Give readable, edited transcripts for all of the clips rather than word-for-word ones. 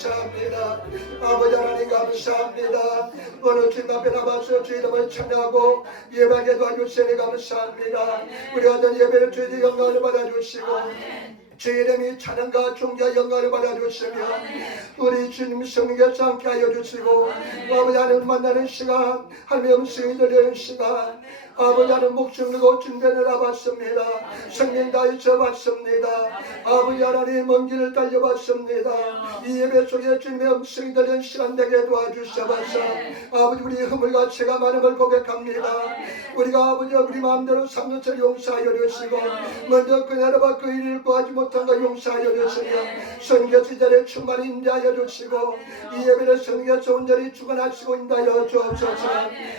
감사합니다. 아버지 하나님 감사합니다. 오늘 주님 앞에 나와서 주 이름을 찬양하고 예배하게 도와주시니 감사합니다. 우리 어떤 예배를 주의 영광을 받아주시고 주 이름이 찬양과 존귀와 영광을 받아주시며 우리 주님 성령께서 함께 하여 주시고 아버지 하나님 만나는 시간 하나님의 음성이 들리는 시간 아버지 하나님 목숨 걸고 준비를 해봤습니다. 생명 다해 쳐봤습니다. 아버지 하나님 먼 길을 달려봤습니다. 이 예배 속에 주님의 음성이 들리는 시간 되게 도와주셔서 아버지 우리 허물과 죄가 많음을 고백합니다. 우리가 아버지 우리 마음대로 삼는 것을 용서하여 주시고 먼저 그날과 그 일을 구하지 못한 것 용서하여 주시며 성교수 자리에 충만히 인자하여 주시고 이 예배를 성교수 온전히 주관하시고 인자하여 주옵소서.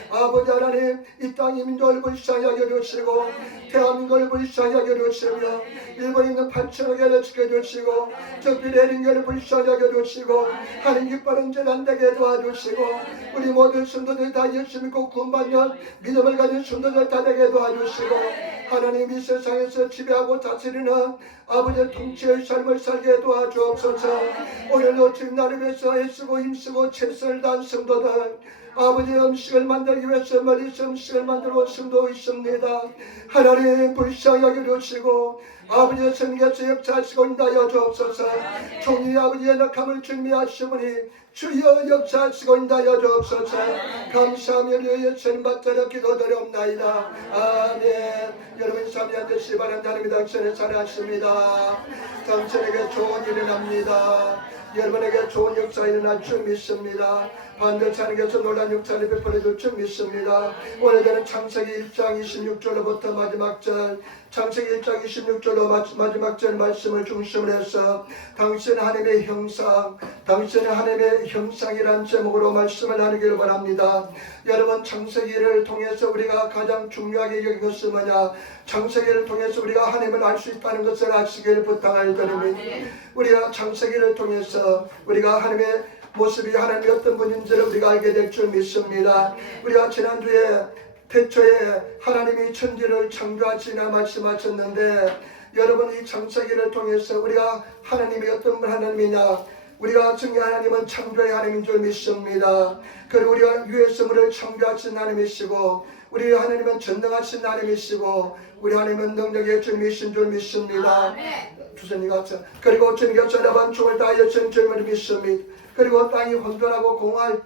아버지 하나님 이 땅의 민족을 불쌍하게 주시고 대한민국을 불쌍하게 주시며 일본에 있는 8천억을 지켜주시고 저 비례린교를 불쌍하게 주시고 하나님 기뻐는 전안 되게 도와주시고 우리 모든 성도들 다 예수 믿고 구원받는 믿음을 가진 성도들 다 되게 도와주시고 하나님 이 세상에서 지배하고 다스리는 아버지의 통치의 삶을 살게 도와주옵소서. 오늘도 주님 나를 위해서 애쓰고 힘쓰고 최선을 다한 성도들 아버지의 음식을 만들기 위해서 멀리서 음식을 만들어 온 성도 있습니다. 하나님 불쌍하게 주시고 아버지의 성령께서 역사하시고 인도하여 주옵소서. 종이 아버지의 낙함을 주님이 하시오니 주여 역사하시고 인도하여 주옵소서. 감사하며 주의 예수님 받들어 기도드리옵나이다. 아멘. 여러분 잠이 안 드시기 바랍니다. 하나님이 당신을 사랑하십니다. 당신에게 좋은 일이 납니다. 여러분에게 좋은 역사 일어날 줄 믿습니다. 반드시 하나님께서 놀란 역사를 베풀어 줄 줄 믿습니다. 오늘은 창세기 1장 26절로부터 마지막 절 창세기 1장 26절로 마지막 절 말씀을 중심으로 해서 당신 하나님의 형상 당신의 하나님의 형상이란 제목으로 말씀을 나누기를 바랍니다. 여러분 창세기를 통해서 우리가 가장 중요하게 여긴 것은 뭐냐? 창세기를 통해서 우리가 하나님을 알 수 있다는 것을 아시기를 부탁을 드립니다. 우리가 창세기를 통해서 우리가 하나님의 모습이 하나님이 어떤 분인지를 우리가 알게 될 줄 믿습니다. 우리가 지난주에 태초에 하나님이 천지를 창조하시나 말씀하셨는데 여러분 이 창세기를 통해서 우리가 하나님이 어떤 분 하나님이냐 우리가 정말 하나님은 창조의 하나님인 줄 믿습니다. 그리고 우리가 위에서 우리를 창조하신 하나님이시고 우리 하나님은 전능하신 하나님이시고 우리 하나님은 능력의 주님이신 줄 믿습니다. 주선이가 그리고 주님께서 여러분 죽을 다하여 전 주님을 믿습니다. 그리고 땅이 혼돈하고 공허할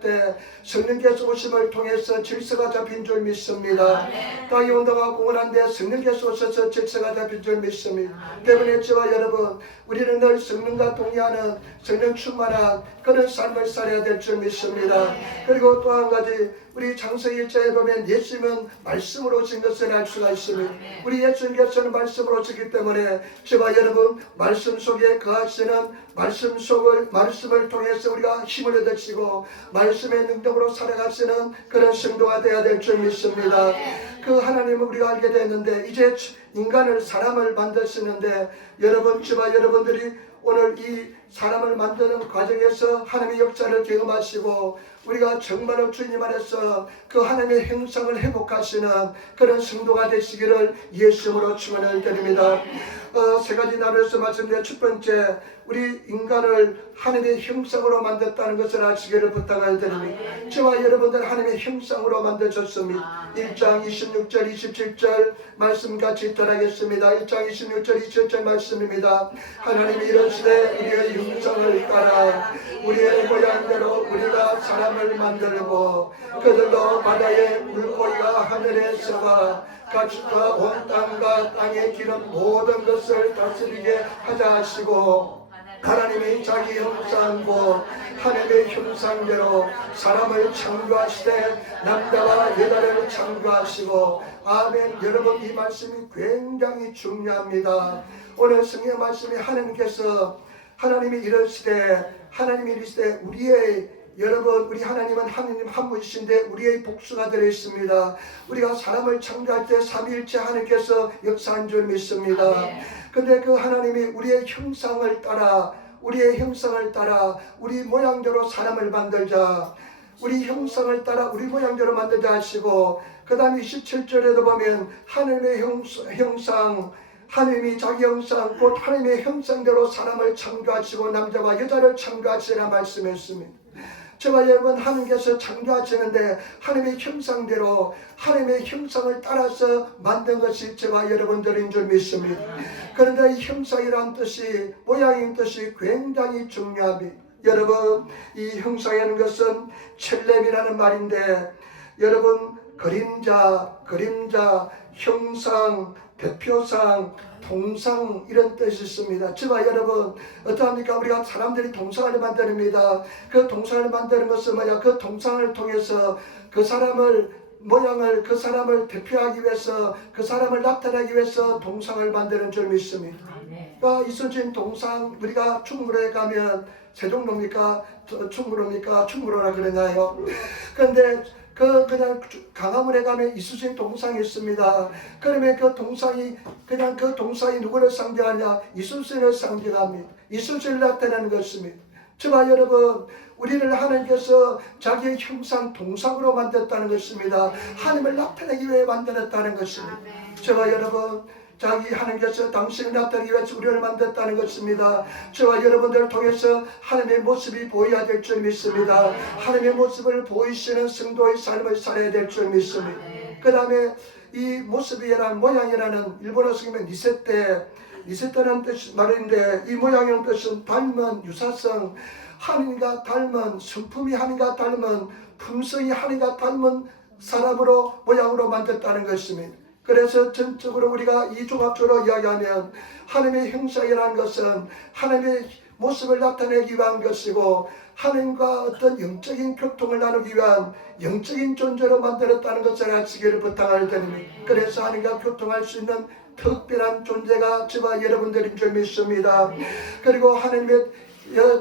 때 성령께서 오심을 통해서 질서가 잡힌 줄 믿습니다. 땅이 혼돈하고 공허한데 성령께서 오셔서 질서가 잡힌 줄 믿습니다. 때문에 저와 여러분 우리는 늘 성령과 동의하는 성령 충만한 그런 삶을 살아야 될 줄 믿습니다. 그리고 또 한 가지 우리 창세기 1장에 보면 예수님은 말씀으로 오신 것을 알 수가 있습니다. 우리 예수님께서는 말씀으로 오시기 때문에 저와 여러분 말씀 속에 거하시는 말씀을 통해서 우리가 힘을 얻으시고 말씀의 능력으로 살아가시는 그런 성도가 되어야 될 줄 믿습니다. 그 하나님을 우리가 알게 됐는데 이제 인간을 사람을 만드시는데 여러분 저와 여러분들이 오늘 이 사람을 만드는 과정에서 하나님의 역사를 경험하시고 우리가 정말로 주님 안에서 그 하나님의 형상을 회복하시는 그런 성도가 되시기를 예수님으로 축원을 드립니다. 세 가지 나누어서 말씀드린 첫 번째 우리 인간을 하나님의 형상으로 만들었다는 것을 아시기를 부탁을 드립니다. 저와 여러분들 하나님의 형상으로 만들어졌습니다. 1장 26절 27절 말씀 같이 읽도록하겠습니다. 1장 26절 27절 말씀입니다. 하나님이 이르시되 우리의 형상을 따라 우리의 모양대로 우리가 사람을 만들고 그들로 바다의 물고기가 하늘에서와 가축과 온 땅과 땅의 기름 모든 것을 다스리게 하자 하시고 하나님의 자기 형상고 하나님의 형상대로 사람을 창조하시되 남자와 여자를 창조하시고 아멘. 여러분 이 말씀이 굉장히 중요합니다. 오늘 성경 말씀이 하나님이 이르시되 우리의 여러분 우리 하나님은 하나님 한 분이신데 우리의 복수가 들어있습니다. 우리가 사람을 창조할 때 삼위일체 하나님께서 역사한 줄 믿습니다. 근데 그 하나님이 우리의 형상을 따라 우리 모양대로 사람을 만들자 우리 형상을 따라 우리 모양대로 만들자 하시고 그 다음에 27절에도 보면 하나님의 형상 하나님이 자기 형상 곧 하나님의 형상대로 사람을 창조하시고 남자와 여자를 창조하시라 말씀했습니다. 저와 여러분, 하나님께서 창조하시는데 하나님의 형상대로 하나님의 형상을 따라서 만든 것이 저와 여러분들인 줄 믿습니다. 그런데 이 형상이란 뜻이, 모양인 뜻이 굉장히 중요합니다. 여러분, 이 형상이라는 것은 첼렘이라는 말인데, 여러분, 그림자, 형상, 대표상, 동상, 이런 뜻이 있습니다. 저와 여러분, 어떠합니까? 우리가 사람들이 동상을 만듭니다. 그 동상을 만드는 것은 뭐야? 그 동상을 통해서 그 사람을, 모양을, 그 사람을 대표하기 위해서, 그 사람을 나타내기 위해서 동상을 만드는 줄 믿습니다. 그러니까 이수진 동상, 우리가 충무로에 가면, 세종로입니까? 충무로입니까? 충무로라 그러나요? 그런데 그냥 강화문에 가면 이수진 동상이 있습니다. 그러면 그 동상이, 그냥 그 동상이 누구를 상징하냐? 이수진을 상징합니다. 이수진을 나타내는 것입니다. 저와 여러분, 우리를 하나님께서 자기의 형상, 동상으로 만들었다는 것입니다. 하나님을 나타내기 위해 만들었다는 것입니다. 저와 여러분, 자기 하나님께서 당신을 나타내기 위해서 우리를 만들었다는 것입니다. 저와 여러분들을 통해서 하나님의 모습이 보여야 될 줄 믿습니다. 하나님의 모습을 보이시는 성도의 삶을 살아야 될 줄 믿습니다. 그 다음에 이 모습이라는, 모양이라는 일본어 성경에 니세테라는 뜻 말인데, 이 모양이라는 뜻은 닮은, 유사성, 하나님과 닮은, 성품이 하나님과 닮은, 품성이 하나님과 닮은 사람으로, 모양으로 만들었다는 것입니다. 그래서 전적으로 우리가 이 종합적으로 이야기하면 하나님의 형상이라는 것은 하나님의 모습을 나타내기 위한 것이고, 하나님과 어떤 영적인 교통을 나누기 위한 영적인 존재로 만들었다는 것을 아시기를 부탁을 드립니다. 그래서 하나님과 교통할 수 있는 특별한 존재가 저와 여러분들인 줄 믿습니다. 그리고 하나님의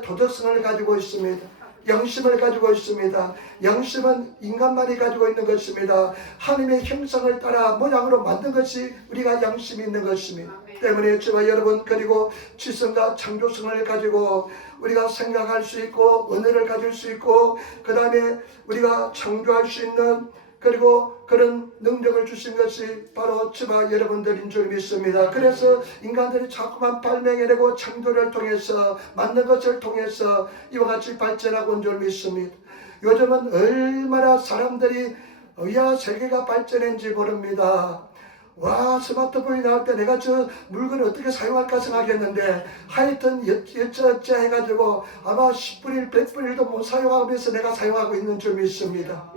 도덕성을 가지고 있습니다. 양심을 가지고 있습니다. 양심은 인간만이 가지고 있는 것입니다. 하나님의 형상을 따라 모양으로 만든 것이 우리가 양심이 있는 것입니다. 때문에 저와 여러분, 그리고 지성과 창조성을 가지고 우리가 생각할 수 있고 언어를 가질 수 있고, 그 다음에 우리가 창조할 수 있는, 그리고 그런 능력을 주신 것이 바로 저와 여러분들인 줄 믿습니다. 그래서 인간들이 자꾸만 발명해내고 창조를 통해서, 만든 것을 통해서 이와 같이 발전하고 온 줄 믿습니다. 요즘은 얼마나 사람들이 의학 세계가 발전했는지 모릅니다. 와, 스마트폰이 나올 때 내가 저 물건을 어떻게 사용할까 생각했는데, 하여튼 여쩌 해가지고 아마 10분의 1, 100분의 1도 못 사용하면서 내가 사용하고 있는 줄 믿습니다.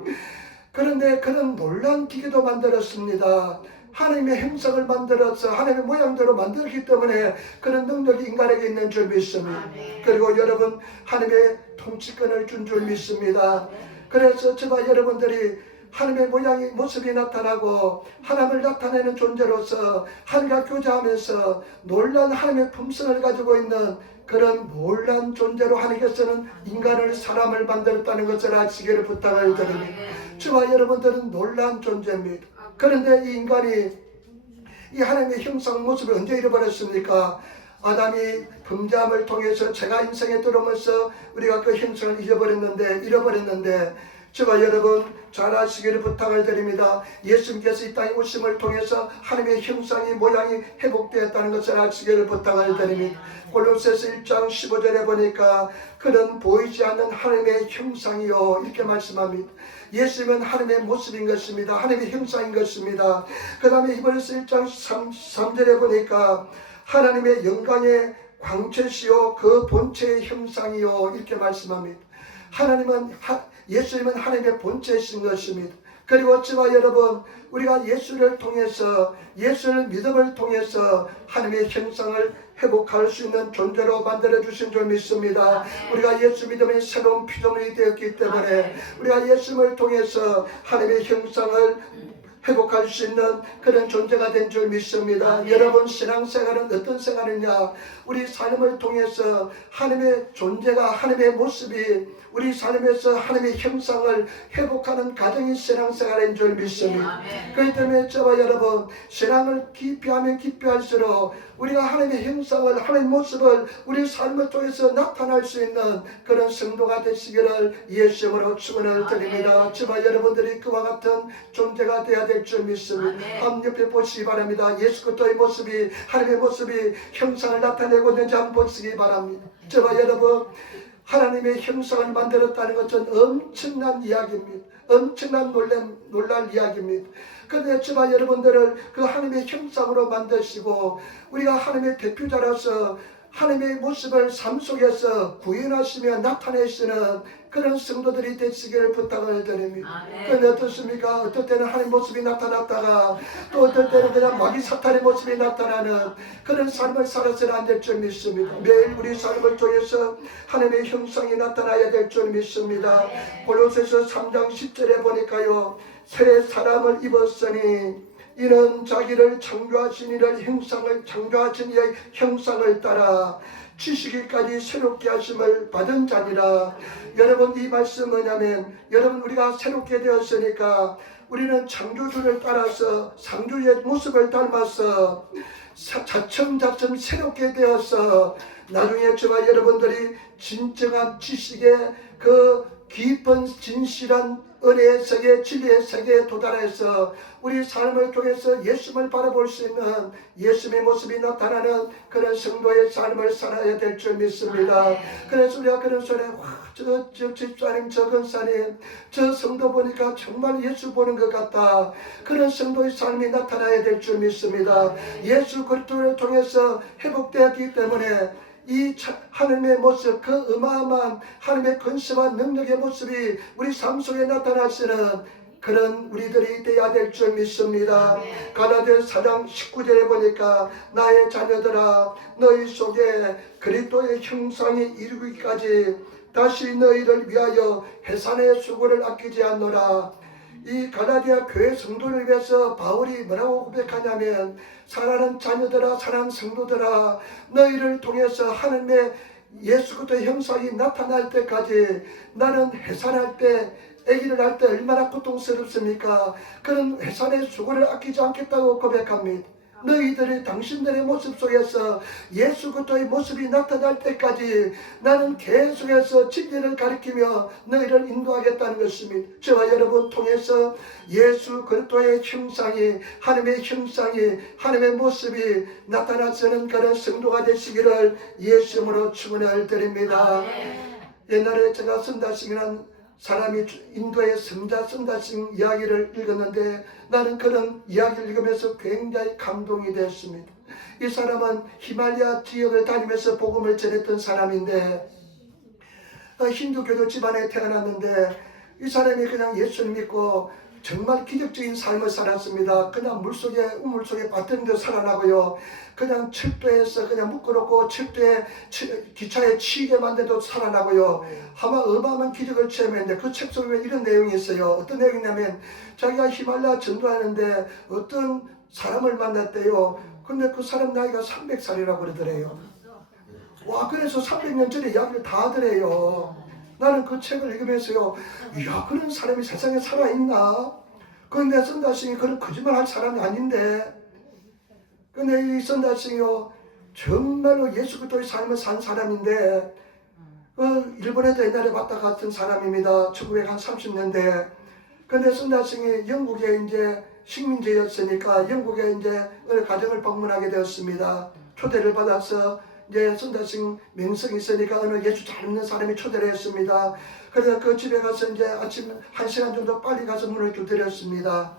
그런데 그런 놀라운 기계도 만들었습니다. 하나님의 형상을 만들어서 하나님의 모양대로 만들었기 때문에 그런 능력이 인간에게 있는 줄 믿습니다. 그리고 여러분, 하나님의 통치권을 준 줄 믿습니다. 그래서 저와 여러분들이 하나님의 모양이, 모습이 나타나고 하나님을 나타내는 존재로서 하나님과 교제하면서 놀라운 하나님의 품성을 가지고 있는 그런 놀라운 존재로 하나님께서는 인간을, 사람을 만들었다는 것을 아시기를 부탁을 드립니다. 저와 여러분들은 놀라운 존재입니다. 그런데 이 인간이 이 하나님의 형상, 모습을 언제 잃어버렸습니까? 아담이 범죄함을 통해서 죄가 인생에 들어오면서 우리가 그 형상을 잃어버렸는데 저와 여러분 잘 아시기를 부탁을 드립니다. 예수님께서 이 땅에 오심을 통해서 하나님의 형상이, 모양이 회복되었다는 것을 아시기를 부탁을 드립니다. 골로새서 1장 15절에 보니까 그는 보이지 않는 하나님의 형상이요, 이렇게 말씀합니다. 예수님은 하나님의 모습인 것입니다. 하나님의 형상인 것입니다. 그 다음에 히브리서 1장 3절에 보니까 하나님의 영광의 광채시요 그 본체의 형상이요, 이렇게 말씀합니다. 예수님은 하나님의 본체이신 것입니다. 그리고 저와 여러분, 우리가 예수를 통해서, 예수를 믿음을 통해서 하나님의 형상을 회복할 수 있는 존재로 만들어주신 줄 믿습니다. 우리가 예수 믿음의 새로운 피조물이 되었기 때문에 우리가 예수를 통해서 하나님의 형상을 회복할 수 있는 그런 존재가 된 줄 믿습니다. 여러분, 신앙생활은 어떤 생활이냐? 우리 삶을 통해서 하나님의 존재가, 하나님의 모습이 우리 삶에서 하나님의 형상을 회복하는 가정이 신앙생활인 줄 믿습니다. 그렇기 때문에 저와 여러분, 신앙을 깊이 하면 깊이 할수록 우리가 하나님의 형상을, 하나님의 모습을 우리 삶을 통해서 나타날 수 있는 그런 성도가 되시기를 예수님으로 축원을 드립니다. 저와 여러분들이 그와 같은 존재가 되어야 될 줄 믿습니다. 한번 옆에 보시기 바랍니다. 예수 그리스도의 모습이, 하나님의 모습이 형상을 나타내고 있는지 한번 보시기 바랍니다. 저와 여러분, 하나님의 형상을 만들었다는 것은 엄청난 이야기입니다. 엄청난 놀랄 이야기입니다. 그런데 저와 여러분들을 그 하나님의 형상으로 만드시고 우리가 하나님의 대표자로서 하나님의 모습을 삶 속에서 구현하시며 나타내시는 그런 성도들이 되시기를 부탁을 드립니다. 그런데 어떻습니까? 어떨 때는 하나님 모습이 나타났다가 또 어떨 때는 그냥 마귀 사탄의 모습이 나타나는 그런 삶을 살아서는 안 될 줄 믿습니다. 매일 우리 삶을 통해서 하나님의 형상이 나타나야 될 줄 믿습니다. 골로새서 3장 10절에 보니까요, 새 사람을 입었으니 이는 자기를 창조하신 이를 창조하신 이의 형상을 따라 지식이까지 새롭게 하심을 받은 자니라. 여러분, 이 말씀 뭐냐면, 여러분 우리가 새롭게 되었으니까 우리는 창조주를 따라서 창조주의 모습을 닮아서 차츰차츰 새롭게 되어서 나중에 저와 여러분들이 진정한 지식의 그 깊은 진실한 은혜의 세계, 진리의 세계에 도달해서 우리 삶을 통해서 예수님을 바라볼 수 있는 예수님의 모습이 나타나는 그런 성도의 삶을 살아야 될 줄 믿습니다. 그래서 우리가 그런 소리에 저 집사님, 저 권사님, 저 성도 보니까 정말 예수 보는 것 같다. 그런 성도의 삶이 나타나야 될 줄 믿습니다. 예수 그리스도를 통해서 회복되었기 때문에 이 하나님의 모습, 그 어마어마한 하나님의 근세와 능력의 모습이 우리 삶 속에 나타나시는 그런 우리들이 되어야 될 줄 믿습니다. 갈라디아 4장 19절에 보니까 나의 자녀들아, 너희 속에 그리스도의 형상이 이루기까지 다시 너희를 위하여 해산의 수고를 아끼지 않노라. 이 갈라디아 교회 성도를 위해서 바울이 뭐라고 고백하냐면, 사랑하는 자녀들아, 사랑하는 성도들아, 너희를 통해서 하나님의 예수 그리스도의 형상이 나타날 때까지 나는 해산할 때, 아기를 할 때 얼마나 고통스럽습니까? 그런 해산의 수고를 아끼지 않겠다고 고백합니다. 너희들이 당신들의 모습 속에서 예수 그리스도의 모습이 나타날 때까지 나는 계속해서 진리를 가리키며 너희를 인도하겠다는 것입니다. 저와 여러분 통해서 예수 그리스도의 형상이, 하나님의 형상이, 하나님의 모습이 나타나서는 그런 성도가 되시기를 예수님으로 축원을 드립니다. 옛날에 제가 선다싱이라는 사람이 인도의 성자 선다싱 이야기를 읽었는데 나는 그런 이야기를 읽으면서 굉장히 감동이 되었습니다. 이 사람은 히말라야 지역을 다니면서 복음을 전했던 사람인데 힌두교도 집안에 태어났는데 이 사람이 그냥 예수를 믿고 정말 기적적인 삶을 살았습니다. 그냥 우물 속에 빠뜨린 살아나고요. 그냥 철도에서 그냥 묶어놓고 철도에 기차에 치게 만들도 살아나고요. 아마 어마어마한 기적을 체험했는데 그 책 속에 이런 내용이 있어요. 어떤 내용이냐면 자기가 히말라야 전도하는데 어떤 사람을 만났대요. 근데 그 사람 나이가 300살이라고 그러더래요. 와, 그래서 300년 전에 이야기를 다 하더래요. 나는 그 책을 읽으면서요, 이야, 그런 사람이 세상에 살아있나? 그런데 선다싱이 그런 거짓말할 사람이 아닌데, 근데 이 선다싱이요, 정말로 예수 그리스도의 삶을 산 사람인데, 일본에도 옛날에 왔다 갔던 사람입니다. 1930년대. 근데 선다싱이 영국에 이제 식민지였으니까 영국에 이제 어느 가정을 방문하게 되었습니다. 초대를 받아서 이제 선다싱 명성이 있으니까 어느 예수 잘 믿는 사람이 초대를 했습니다. 그래서 그 집에 가서 이제 아침 1시간 정도 빨리 가서 문을 두드렸습니다.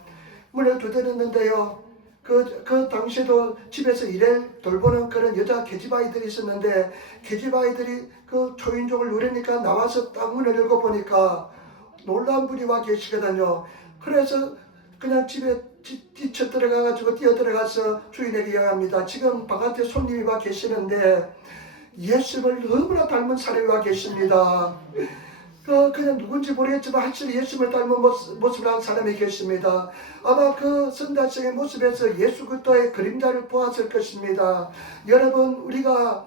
문을 두드렸는데요. 그 당시에도 집에서 일을 돌보는 그런 여자 계집아이들이 있었는데 계집아이들이 그 초인종을 누르니까 나와서 딱 문을 열고 보니까 놀라운 분이 와 계시거든요. 그래서 그냥 집에 뛰쳐 들어가가지고 뛰어 들어가서 주인에게 이야기합니다. 지금 바깥에 손님이 와 계시는데 예수를 너무나 닮은 사람이 와 계십니다. 그냥 누군지 모르겠지만 확실히 예수를 닮은 모습을 한 사람이 계십니다. 아마 그 선다싱의 모습에서 예수 그리스도의 그림자를 보았을 것입니다. 여러분, 우리가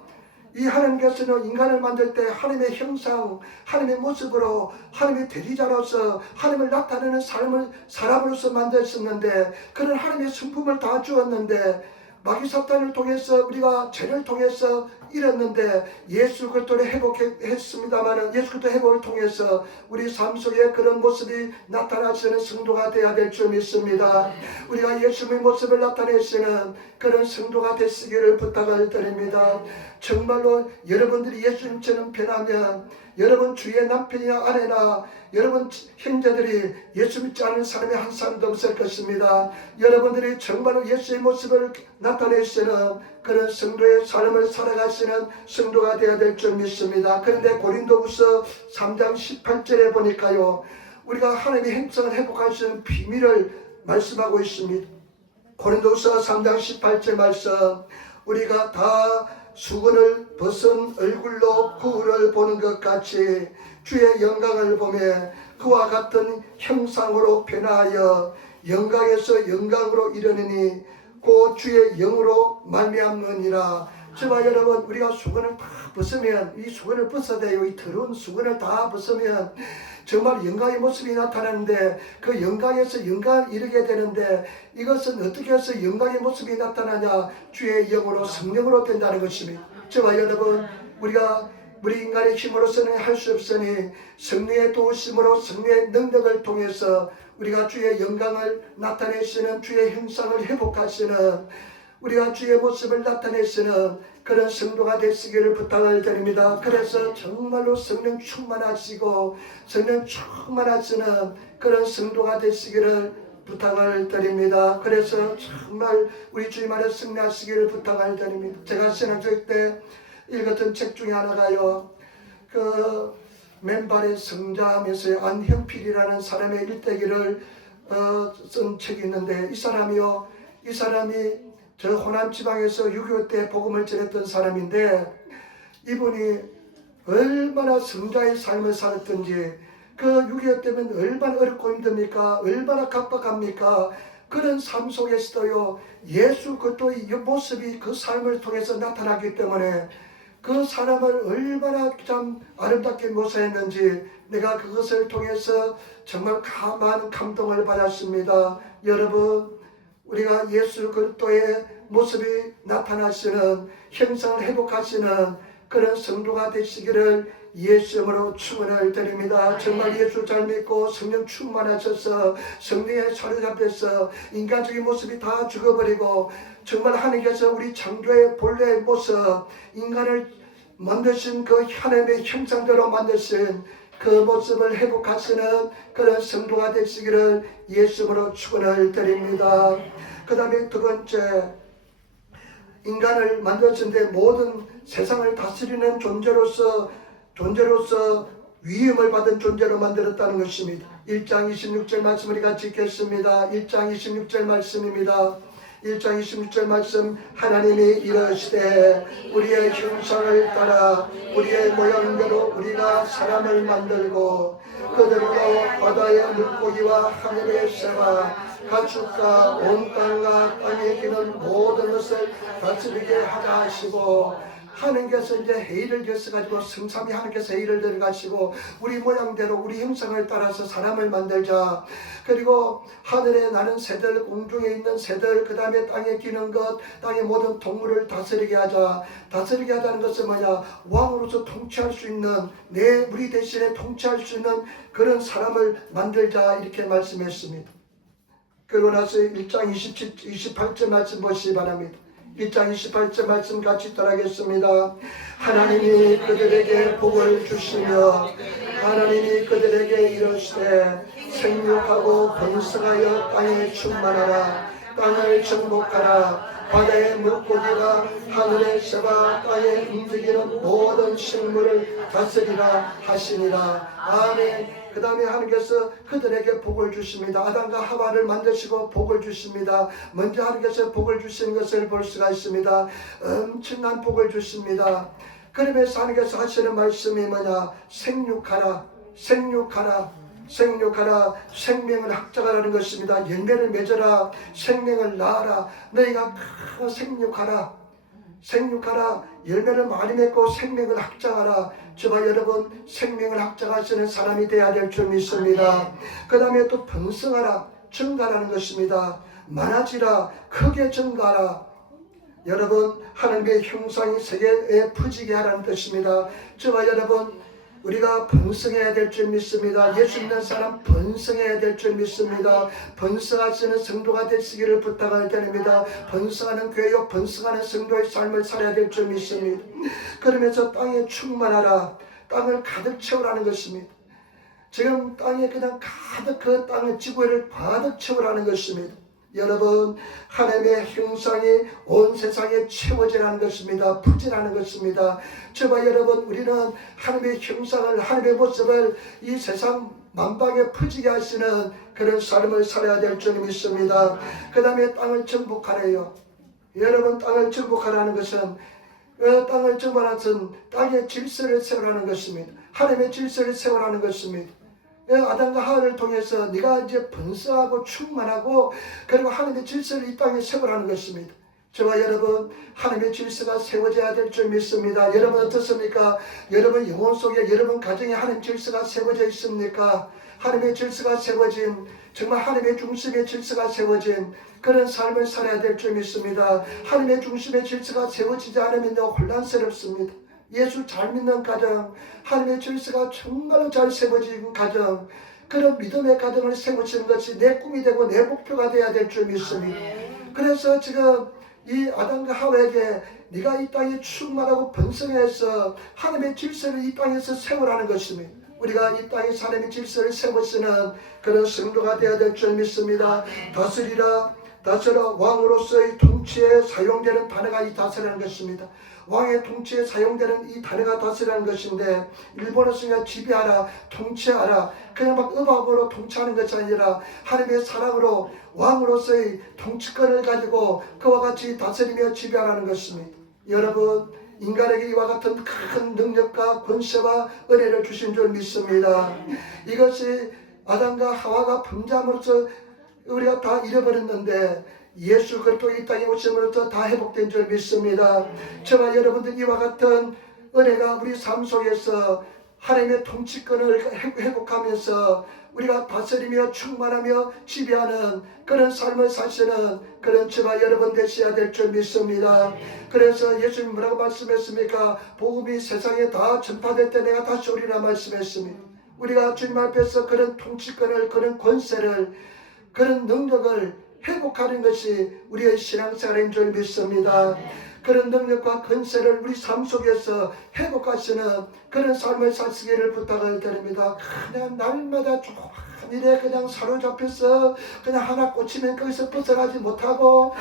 이 하나님께서는 인간을 만들 때 하나님의 형상, 하나님의 모습으로 하나님의 대리자로서 하나님을 나타내는 삶을 사람으로서 만드셨는데 그런 하나님의 성품을 다 주었는데 마귀 사탄을 통해서 우리가 죄를 통해서 잃었는데 예수 그리스도를 회복했습니다만 예수 그리스도 회복을 통해서 우리 삶 속에 그런 모습이 나타나시는 성도가 되어야 될 줄 믿습니다. 우리가 예수님의 모습을 나타내시는 그런 성도가 되시기를 부탁을 드립니다. 정말로 여러분들이 예수님처럼 변하면 여러분 주위의 남편이나 아내나 여러분 형제들이 예수 믿지 않는 사람이 한 사람도 없을 것입니다. 여러분들이 정말로 예수의 모습을 나타내시는 그런 성도의 삶을 살아가시는 성도가 되어야 될 줄 믿습니다. 그런데 고린도후서 3장 18절에 보니까요, 우리가 하나님의 행성을 회복하시는 비밀을 말씀하고 있습니다. 고린도후서 3장 18절 말씀, 우리가 다 수건을 벗은 얼굴로 거울을 보는 것 같이 주의 영광을 보며 그와 같은 형상으로 변하여 영광에서 영광으로 이르느니 그 주의 영으로 말미암느니라. 제발 여러분, 우리가 수건을 다 벗으면, 이 수건을 벗어야 돼요. 이 더러운 수건을 다 벗으면 정말 영광의 모습이 나타나는데, 그 영광에서 영광을 이루게 되는데, 이것은 어떻게 해서 영광의 모습이 나타나냐? 주의 영으로, 성령으로 된다는 것입니다. 저와 여러분, 우리 인간의 힘으로서는 할 수 없으니 성령의 도우심으로, 성령의 능력을 통해서 우리가 주의 영광을 나타내시는, 주의 형상을 회복하시는, 우리가 주의 모습을 나타내시는 그런 성도가 되시기를 부탁을 드립니다. 그래서 정말로 성령 충만하시고 성령 충만하시는 그런 성도가 되시기를 부탁을 드립니다. 그래서 정말 우리 주님 안에 승리하시기를 부탁을 드립니다. 제가 신학교육 때 읽었던 책 중에 하나가요, 그 맨발의 성자하면서 안형필이라는 사람의 일대기를 쓴 책이 있는데, 이 사람이 저 호남 지방에서 6.25 때 복음을 전했던 사람인데, 이분이 얼마나 성자의 삶을 살았던지, 그 6.25 때면 얼마나 어렵고 힘듭니까? 얼마나 각박합니까? 그런 삶 속에서도요, 예수 그리스도의 모습이 그 삶을 통해서 나타나기 때문에 그 사람을 얼마나 참 아름답게 묘사했는지 내가 그것을 통해서 정말 많은 감동을 받았습니다. 여러분, 우리가 예수 그리스도의 모습이 나타나시는, 형상을 회복하시는 그런 성도가 되시기를 예수님으로 축원을 드립니다. 정말 예수 잘 믿고 성령 충만하셔서 성령에 사로잡혀서 인간적인 모습이 다 죽어버리고 정말 하나님께서 우리 창조의 본래의 모습, 인간을 만드신 그 하나님의 형상대로 만드신 그 모습을 회복하시는 그런 성도가 되시기를 예수님으로 축원을 드립니다. 그 다음에 두 번째, 인간을 만드셨는데 모든 세상을 다스리는 존재로서 위임을 받은 존재로 만들었다는 것입니다. 1장 26절 말씀 우리 같이 읽겠습니다. 1장 26절 말씀입니다. 1장 26절 말씀, 하나님이 이르시되 우리의 형상을 따라 우리의 모양대로 우리가 사람을 만들고 그들로 바다의 물고기와 하늘의 새와 가축과 온 땅과 땅에 기는 모든 것을 다스리게 하자 하시고, 하나님께서 이제 회의를 거쳐가지고 성삼위 하나님께서 회의를 들어가시고 우리 모양대로 우리 형상을 따라서 사람을 만들자. 그리고 하늘에 나는 새들, 공중에 있는 새들, 그 다음에 땅에 기는 것, 땅의 모든 동물을 다스리게 하자. 다스리게 하자는 것은 뭐냐? 왕으로서 통치할 수 있는, 우리 대신에 통치할 수 있는 그런 사람을 만들자, 이렇게 말씀했습니다. 그러고 나서 1장 28절 말씀 보시기 바랍니다. 1장 28절 말씀 같이 따라하겠습니다. 하나님이 그들에게 복을 주시며 하나님이 그들에게 이르시되 생육하고 번성하여 땅에 충만하라. 땅을 정복하라. 바다의 물고기가 하늘의 새와 땅에 움직이는 모든 식물을 다스리라 하시니라. 아멘. 그 다음에 하나님께서 그들에게 복을 주십니다. 아담과 하와를 만드시고 복을 주십니다. 먼저 하나님께서 복을 주시는 것을 볼 수가 있습니다. 엄청난 복을 주십니다. 그러면서 하나님께서 하시는 말씀이 뭐냐? 생육하라. 생육하라. 생육하라. 생명을 확장하라는 것입니다. 열매를 맺어라. 생명을 낳아라. 너희가 생육하라. 생육하라. 열매를 많이 맺고 생명을 확장하라. 저와 여러분, 생명을 확장하시는 사람이 되어야 될 줄 믿습니다. 그 다음에 또 번성하라. 증가라는 것입니다. 많아지라. 크게 증가하라. 여러분, 하나님의 형상이 세계에 퍼지게 하라는 뜻입니다. 저와 여러분, 우리가 번성해야 될 줄 믿습니다. 예수 믿는 사람 번성해야 될 줄 믿습니다. 번성하시는 성도가 되시기를 부탁을 드립니다. 번성하는 교회요, 번성하는 성도의 삶을 살아야 될 줄 믿습니다. 그러면서 땅에 충만하라, 땅을 가득 채우라는 것입니다. 지금 땅에 그냥 가득 그 땅의 지구를 가득 채우라는 것입니다. 여러분, 하나님의 형상이 온 세상에 채워지라는 것입니다. 퍼지라는 것입니다. 저와 여러분, 우리는 하나님의 형상을, 하나님의 모습을 이 세상 만방에 퍼지게 하시는 그런 삶을 살아야 될 줄 믿습니다. 그 다음에 땅을 정복하래요. 여러분, 땅을 정복하라는 것은 땅을 정복하는 것은 땅의 질서를 세우라는 것입니다. 하나님의 질서를 세우라는 것입니다. 아담과 하와를 통해서 네가 이제 번성하고 충만하고 그리고 하나님의 질서를 이 땅에 세우라는 것입니다. 저와 여러분, 하나님의 질서가 세워져야 될 줄 믿습니다. 여러분 어떻습니까? 여러분 영혼 속에, 여러분 가정에 하나님의 질서가 세워져 있습니까? 하나님의 질서가 세워진, 정말 하나님의 중심의 질서가 세워진 그런 삶을 살아야 될 줄 믿습니다. 하나님의 중심의 질서가 세워지지 않으면요, 혼란스럽습니다. 예수 잘 믿는 가정, 하나님의 질서가 정말로 잘 세워진 가정, 그런 믿음의 가정을 세우시는 것이 내 꿈이 되고 내 목표가 되어야 될 줄 믿습니다. 그래서 지금 이 아담과 하와에게 네가 이 땅에 충만하고 번성해서 하나님의 질서를 이 땅에서 세우라는 것입니다. 우리가 이 땅에 하나님의 질서를 세우시는 그런 성도가 되어야 될 줄 믿습니다. 다스리라, 왕으로서의 통치에 사용되는 단어가 이 다스라는 것입니다. 왕의 통치에 사용되는 이 단어가 다스라는 것인데, 일본어 쓰면 지배하라, 통치하라, 그냥 막 음악으로 통치하는 것이 아니라 하나님의 사랑으로 왕으로서의 통치권을 가지고 그와 같이 다스리며 지배하라는 것입니다. 여러분, 인간에게 이와 같은 큰 능력과 권세와 은혜를 주신 줄 믿습니다. 이것이 아담과 하와가 범죄함으로써 우리가 다 잃어버렸는데 예수 그리스도 이 땅에 오심으로써 다 회복된 줄 믿습니다. 저와 여러분들 이와 같은 은혜가 우리 삶 속에서 하나님의 통치권을 회복하면서 우리가 다스리며 충만하며 지배하는 그런 삶을 사시는 그런 저와 여러분 되셔야 될 줄 믿습니다. 그래서 예수님 뭐라고 말씀했습니까? 복음이 세상에 다 전파될 때 내가 다시 오리라 말씀했습니다. 우리가 주님 앞에서 그런 통치권을, 그런 권세를, 그런 능력을 회복하는 것이 우리의 신앙생활인 줄 믿습니다. 그런 능력과 권세를 우리 삶 속에서 회복하시는 그런 삶을 사시기를 부탁을 드립니다. 그냥 날마다 좋은 일에 그냥 사로잡혀서 그냥 하나 꽂히면 거기서 벗어나지 못하고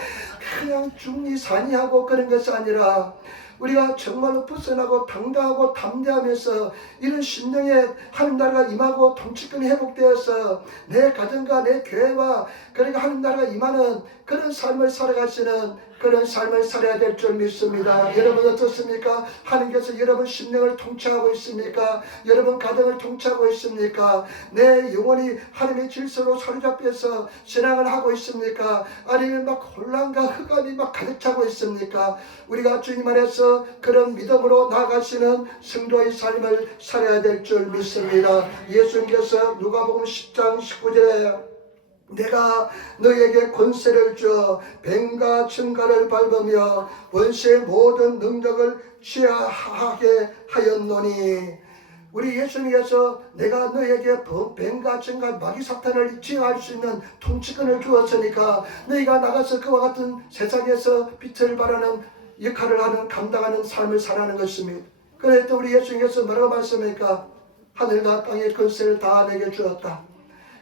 그냥 중리산이하고 그런 것이 아니라 우리가 정말로 벗어나고 당당하고 담대하면서 이런 심령에 하나님 나라가 임하고 통치권이 회복되어서 내 가정과 내 교회와 그러니까 하나님 나라가 임하는 그런 삶을 살아가시는 그런 삶을 살아야 될 줄 믿습니다. 여러분 어떻습니까? 하나님께서 여러분 심령을 통치하고 있습니까? 여러분 가정을 통치하고 있습니까? 내 영혼이 하나님의 질서로 사로잡혀서 신앙을 하고 있습니까? 아니면 막 혼란과 흑암이 막 가득 차고 있습니까? 우리가 주님 안에서 그런 믿음으로 나아가시는 성도의 삶을 살아야 될 줄 믿습니다. 예수님께서 누가복음 10장 19절에 내가 너에게 권세를 주어 뱀과 청가를 밟으며 원수의 모든 능력을 취하게 하였노니, 우리 예수님께서 내가 너에게 뱀과 청가 마귀 사탄을 취할 수 있는 통치권을 주었으니까 너희가 나가서 그와 같은 세상에서 빛을 발하는 역할을 하는, 감당하는 삶을 살아가는 것입니다. 그래서 우리 예수님께서 뭐라고 말씀합니까? 하늘과 땅의 권세를 다 내게 주었다.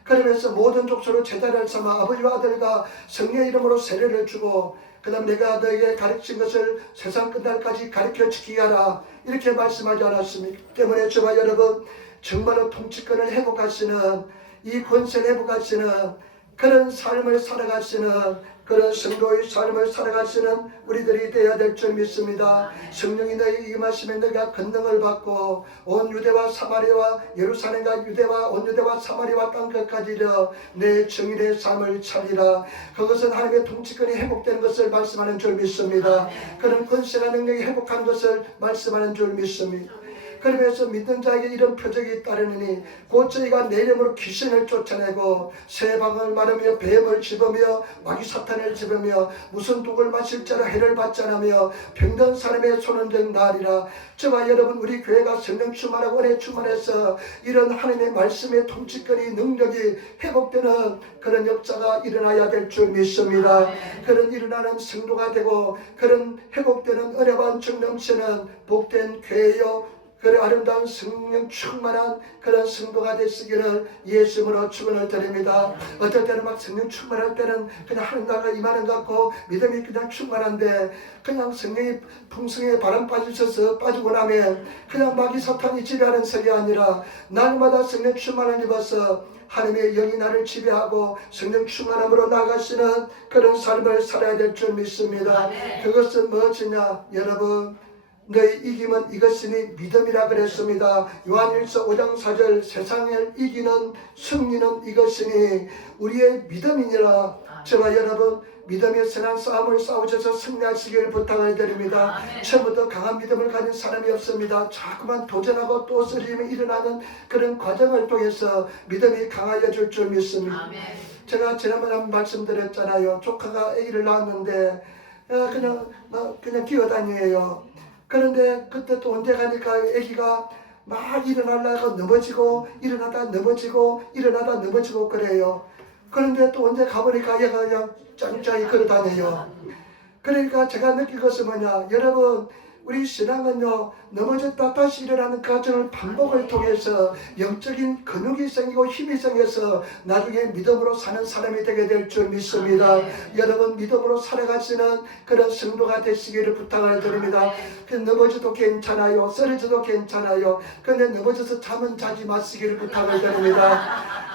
그러면서 모든 족속으로 제자를 삼아 아버지와 아들과 성령의 이름으로 세례를 주고 그 다음 내가 너에게 가르친 것을 세상 끝날까지 가르쳐 지키게 하라, 이렇게 말씀하지 않았습니까? 때문에 저와 여러분 정말로 통치권을 회복하시는, 이 권세를 회복하시는 그런 삶을 살아가시는 그런 성도의 삶을 살아가시는 우리들이 되어야 될 줄 믿습니다. 성령이 너에게 임하시면 너희가 권능을 받고 온 유대와 사마리아와 예루살렘과 유대와 온 유대와 사마리아와 땅 끝까지 이르러 내 정인의 삶을 차리라. 그것은 하나님의 통치권이 회복되는 것을 말씀하는 줄 믿습니다. 그런 권세가 능력이 회복하는 것을 말씀하는 줄 믿습니다. 그러면서 믿는 자에게 이런 표적이 따르느니 곧 저희가 내 이름으로 귀신을 쫓아내고 새 방을 마르며 뱀을 집으며 마귀 사탄을 집으며 무슨 독을 마실 자라 해를 받지 않으며 병든 사람의 손은 등 나으리라. 저와 여러분, 우리 교회가 성령 충만하고 은혜 충만해서 이런 하나님의 말씀의 통치권이 능력이 회복되는 그런 역사가 일어나야 될 줄 믿습니다. 그런 일어나는 성도가 되고 그런 회복되는 은혜와 정넘치는 복된 교회요, 그런 아름다운 성령 충만한 그런 성도가 되시기를 예수님으로 축원을 드립니다. 어떨 때는 막 성령 충만할 때는 그냥 하는 나라가 임하는 것 같고 믿음이 그냥 충만한데 그냥 성령이 풍성에 바람 빠지셔서 빠지고 나면 그냥 마귀 사탄이 지배하는 설이 아니라 날마다 성령 충만을 입어서 하나님의 영이 나를 지배하고 성령 충만함으로 나가시는 그런 삶을 살아야 될 줄 믿습니다. 그것은 무엇이냐? 여러분, 너희 이김은 이것이니 믿음이라 그랬습니다. 요한일서 5장 4절 세상을 이기는 승리는 이것이니 우리의 믿음이니라. 저와 여러분, 믿음의 선한 싸움을 싸우셔서 승리하시기를 부탁을 드립니다. 처음부터 강한 믿음을 가진 사람이 없습니다. 자꾸만 도전하고 또 쓰러짐이 일어나는 그런 과정을 통해서 믿음이 강하여질 줄 믿습니다. 제가 지난번에 한번 말씀드렸잖아요. 조카가 아기를 낳았는데 그냥 기어다녀요. 그런데 그때 또 언제 가니까 아기가 막 일어나려고 넘어지고 일어나다 넘어지고 일어나다 넘어지고 그래요. 그런데 또 언제 가보니까 얘가 그냥 짱짱이 걸어다녀요. 그러니까 제가 느낀 것은 뭐냐, 여러분, 우리 신앙은요, 넘어졌다 다시 일어나는 과정을 반복을 통해서 영적인 근육이 생기고 힘이 생겨서 나중에 믿음으로 사는 사람이 되게 될 줄 믿습니다. 여러분, 믿음으로 살아가시는 그런 성도가 되시기를 부탁을 드립니다. 넘어져도 괜찮아요, 쓰러져도 괜찮아요. 근데 넘어져서 잠은 자지 마시기를 부탁을 드립니다.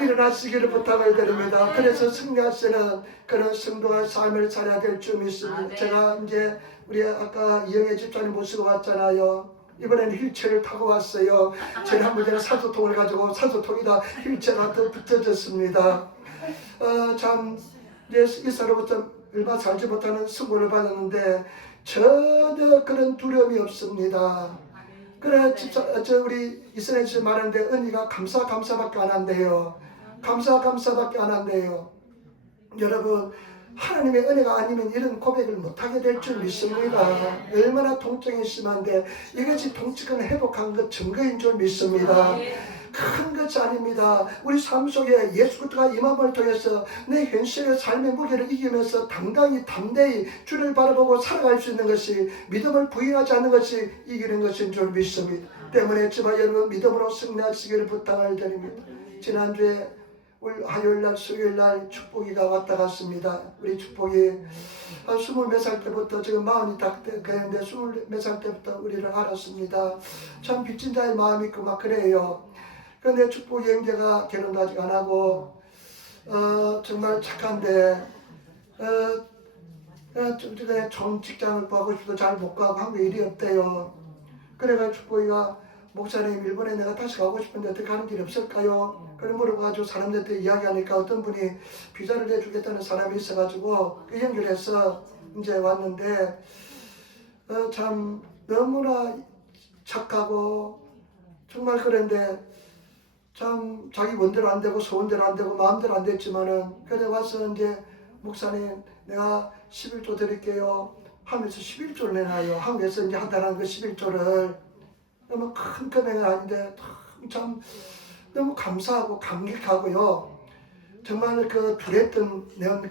일어나시기를 부탁을 드립니다. 그래서 승리하시는 그런 성도가 삶을 살아야 될 줄 믿습니다. 제가 이제 우리 아까 이영애 집사님 모시고 왔잖아요. 이번에는 휠체어를 타고 왔어요. 지난번에는 산소통을 가지고 산소통이다 휠체어가 또 붙여졌습니다. 참 이제 이사로부터 얼마 살지 못하는 선고를 받았는데 전혀 그런 두려움이 없습니다. 그래, 우리 이스라엘 씨 말하는데 은희가 감사밖에 안 한대요. 감사밖에 안 한대요. 여러분, 하나님의 은혜가 아니면 이런 고백을 못하게 될 줄 믿습니다. 얼마나 통증이 심한데 이것이 통증을 회복한 것 증거인 줄 믿습니다. 큰 것이 아닙니다. 우리 삶 속에 예수 그리스도가 임함을 통해서 내 현실의 삶의 무게를 이기면서 당당히 담대히 주를 바라보고 살아갈 수 있는 것이, 믿음을 부인하지 않는 것이 이기는 것인 줄 믿습니다. 때문에 저와 여러분 믿음으로 승리하시기를 부탁을 드립니다. 지난주에 화요일날 수요일날 축복이가 왔다 갔습니다. 우리 축복이 20몇 살 때부터 지금 40이 딱 되는데 20몇 살 때부터 우리를 알았습니다. 참 빚진 자의 마음이 있고 막 그래요. 그런데 축복이 형제가 결혼도 아직 안 하고 정말 착한데 좀 좋은 직장을 구하고 싶어도 잘 못 가고 한국에 일이 없대요. 그래가지고 축복이가 목사님, 일본에 내가 다시 가고 싶은데 어떻게 가는 길이 없을까요? 그래 물어봐가지고 사람들한테 이야기하니까 어떤 분이 비자를 내주겠다는 사람이 있어가지고 그 연결해서 이제 왔는데 참 너무나 착하고 정말 그런데 참 자기 원대로 안 되고 소원대로 안 되고 마음대로 안 됐지만은 그래 와서 이제 목사님 내가 11조 드릴게요 하면서 11조를 내놔요. 한국에서 이제 한다는 그 11조를 너무 큰 금액은 아닌데 참 너무 감사하고 감격하고요. 정말 그 두랬던 내온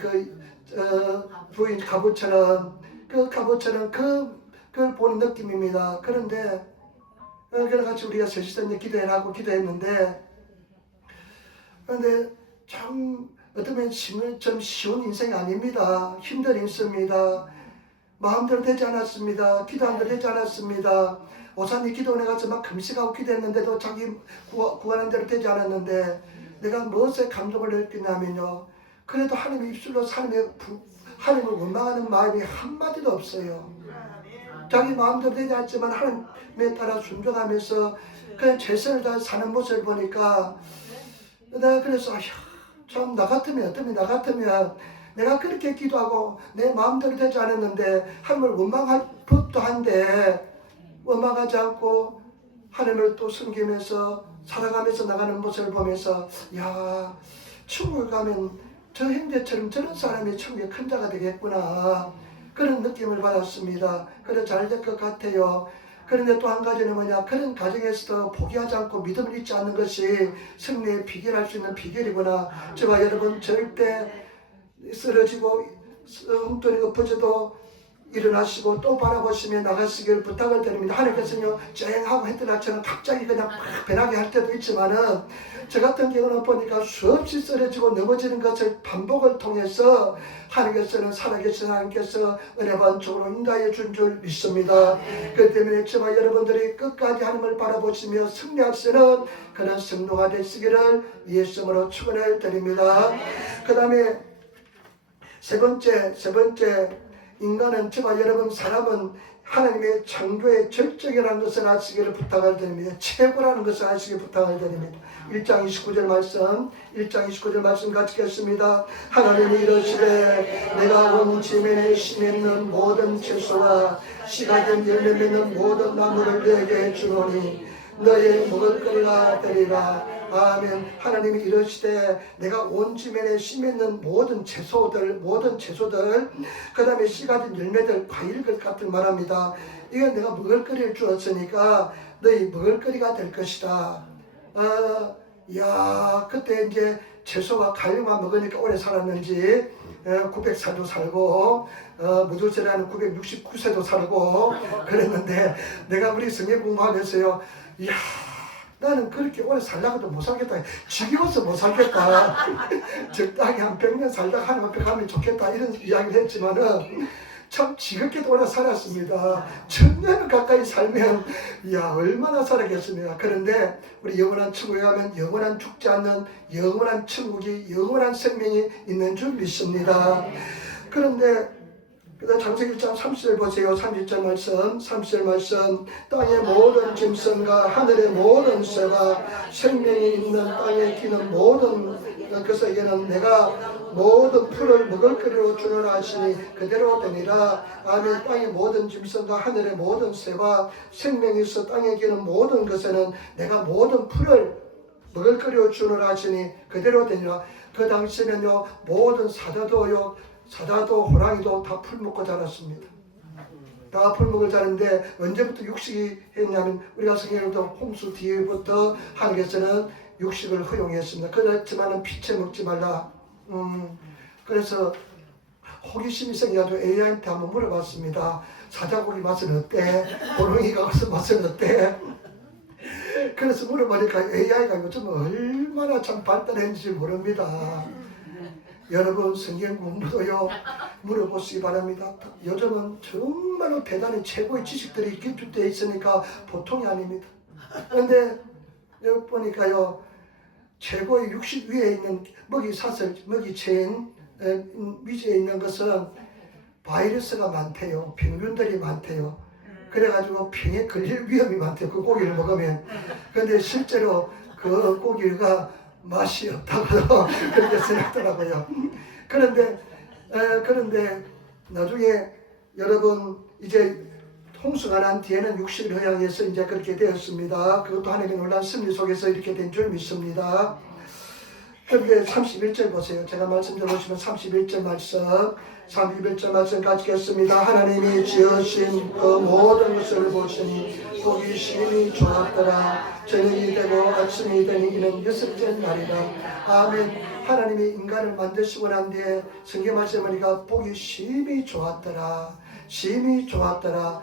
부인 갑옷처럼 그걸 보는 느낌입니다. 그런데 그래 같이 우리가 셋이서 이제 기도하고 기도했는데 그런데 참 어쩌면 좀 쉬운 인생이 아닙니다. 힘든 인생입니다. 마음대로 되지 않았습니다. 기도한 대로 되지 않았습니다. 오산이 기도원에 가서 막 금식하고 기도했는데도 자기 구하는 대로 되지 않았는데 내가 무엇에 감동을 느끼냐면요. 그래도 하나님의 입술로 하나님을 원망하는 마음이 한마디도 없어요. 자기 마음대로 되지 않지만 하나님에 따라 순종하면서 그냥 최선을 다해 사는 모습을 보니까 내가 그래서 참 나 같으면 내가 그렇게 기도하고 내 마음대로 되지 않았는데 하나님을 원망할 법도 한데 원망하지 않고 하나님을 또 섬기면서 살아가면서 나가는 모습을 보면서 야, 천국에 가면 저 형제처럼 저런 사람이 천국의 큰 자가 되겠구나, 그런 느낌을 받았습니다. 그래 잘 될 것 같아요. 그런데 또 한 가지는 뭐냐, 그런 가정에서도 포기하지 않고 믿음을 잊지 않는 것이 승리의 비결할 수 있는 비결이구나. 저와 여러분 절대 쓰러지고 엉뚱히 엎어져도 일어나시고 또 바라보시며 나가시길 부탁을 드립니다. 하나님께서는요, 쨍하고 했더라처럼 갑자기 그냥 팍 변하게 할 때도 있지만은 저 같은 경우는 보니까 수없이 쓰러지고 넘어지는 것을 반복을 통해서 하나님께서는 살아계신 하나님께서 은혜 반쪽으로 인도하여 준 줄 믿습니다. 그렇기 때문에 저와 여러분들이 끝까지 하나님을 바라보시며 승리하시는 그런 성도가 되시기를 예수님으로 축원을 드립니다. 그 다음에 세 번째 인간은, 저와 여러분 사람은 하나님의 창조의 절정이라는 것을 아시기를 부탁을 드립니다. 최고라는 것을 아시기를 부탁을 드립니다. 1장 29절 말씀 같이 읽겠습니다. 하나님이 이르시되 내가 온 지면에 심있는 모든 채소와 씨가 된 열매 맺는 모든 나무를 너에게 주노니 너의 먹을거리가 되리라. 아멘. 하나님이 이르시되 내가 온 지면에 심있는 모든 채소들, 그 다음에 씨가 된 열매들, 과일들 같은 말합니다. 이건 내가 먹을거리를 주었으니까 너희 먹을거리가 될 것이다. 그때 이제 채소와 과일만 먹으니까 오래 살았는지 900살도 살고 무들세라는 969세도 살고 그랬는데, 내가 우리 성경 공부하면서요, 이야, 나는 그렇게 오래 살다가도 못 살겠다, 지겨워서 못 살겠다, 적당히 한 100년 살다가 하나님 앞에 가면 좋겠다, 이런 이야기를 했지만은 참 지겹게도 오래 살았습니다. 1000년을 가까이 살면 이야, 얼마나 살았겠습니까. 그런데 우리 영원한 천국에 가면 영원한 죽지 않는 영원한 천국이, 영원한 생명이 있는 줄 믿습니다. 그런데 그다음 창세기 1장 30절 보세요. 30절 말씀. 땅의 모든 짐승과 하늘의 모든 새가 생명이 있는 땅에 기는 모든 것에게는 내가 모든 풀을 먹을거리로 주노라 하시니 그대로 되니라. 아멘. 땅의 모든 짐승과 하늘의 모든 새와 생명이 있어 땅에 기는 모든 것에는 내가 모든 풀을 먹을거리로 주노라 하시니 그대로 되니라. 그 당시에는요, 모든 사자도 호랑이도 다 풀 먹고 자랐습니다. 다 풀 먹고 자랐는데 언제부터 육식이 했냐면, 우리가 성경에도 홍수 뒤부터 하나님께서는 육식을 허용했습니다. 그렇지만은 피채 먹지 말라. 그래서 호기심이 생겨가지고 AI한테 한번 물어봤습니다. 사자고기 맛은 어때? 호랑이가 맛은 어때? 그래서 물어보니까 AI가 요즘 얼마나 참 발달했는지 모릅니다. 여러분 성경 공부도요, 물어보시기 바랍니다. 요즘은 정말로 대단히 최고의 지식들이 기술되어 있으니까 보통이 아닙니다. 그런데 여기 보니까요, 최고의 육식 위에 있는 먹이체인 위에 있는 것은 바이러스가 많대요. 병균들이 많대요. 그래가지고 병에 걸릴 위험이 많대요, 그 고기를 먹으면. 그런데 실제로 그 고기가 맛이 없다고 그렇게 생각하더라고요. 그런데 나중에 여러분 이제 홍수가 난 뒤에는 육식을 허용해서 이제 그렇게 되었습니다. 그것도 하나님의 놀라운 섭리 속에서 이렇게 된 줄 믿습니다. 그런데 31절 보세요. 제가 말씀 들어보시면 31절 말씀 같이 읽겠습니다. 하나님이 지으신 그 모든 것을 보시니 보기 심히 좋았더라. 저녁이 되고 아침이 되니 이는 6째 날이라. 아멘. 하나님이 인간을 만드시고 난 뒤에 성경 말씀하니까 보기 심히 좋았더라. 심히 좋았더라.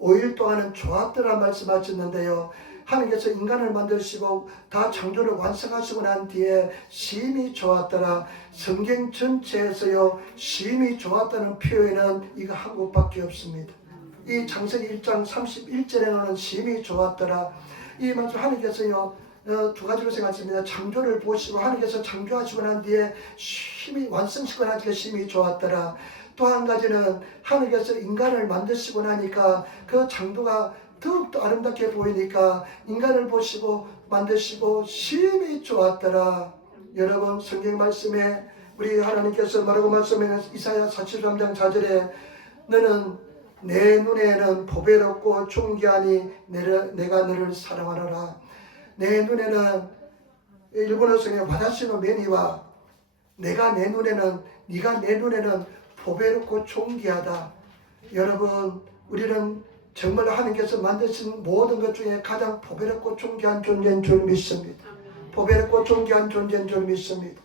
5일 동안은 좋았더라 말씀하셨는데요. 하나님께서 인간을 만드시고 다 창조를 완성하시고 난 뒤에 심히 좋았더라. 성경 전체에서요, 심히 좋았다는 표현은 이거 한 곳밖에 없습니다. 이 창세기 1장 31절에는 심히 좋았더라. 이 말씀 하나님께서요, 두 가지로 생각했습니다. 창조를 보시고 하나님께서 창조하시고 난 뒤에 심히 완성시키고 난 뒤에 심히 좋았더라. 또 한 가지는 하나님께서 인간을 만드시고 나니까 그 창조가 더욱더 아름답게 보이니까 인간을 보시고 만드시고 심히 좋았더라. 여러분 성경 말씀에 우리 하나님께서 말하고 말씀하는 이사야 43장 4절에 너는 내 눈에는 보배롭고 존귀하니 내가 너를 사랑하노라. 내 눈에는 일본어성의 와다시노 메니와 네가 내 눈에는 보배롭고 존귀하다. 여러분, 우리는 정말 하나님께서 만드신 모든 것 중에 가장 보배롭고 존귀한 존재인 줄 믿습니다. 보배롭고 존귀한 존재인 줄 믿습니다.